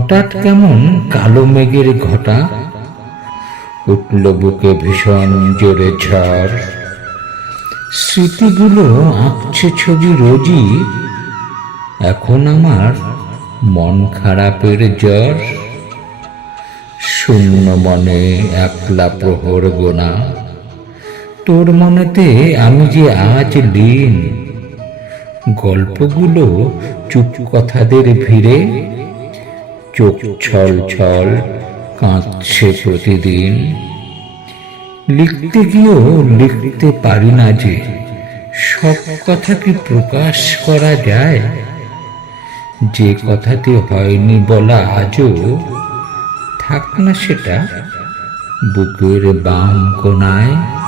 হঠাৎ কেমন কালো মেঘের ঘটা? উঠল বুকে ভীষণ জোরে ঝড়। স্মৃতিগুলো আঁকছে ছবি রোজই। এখন আমার মন খারাপের জ্বর। শূন্য মনে একলা প্রহর গোনা। তোর মনেতে আমি যে আজ লীন। গল্পগুলো চুপ কথাদের ভিড়ে। চোখ ছল ছল কাঁদছে প্রতিদিন। লিখতে গিয়েও লিখতে পারি না যে সব কথা কি প্রকাশ করা যায়? যে কথাটি হয়নি বলা আজও, থাক না সেটা বুকের বাম কোনায়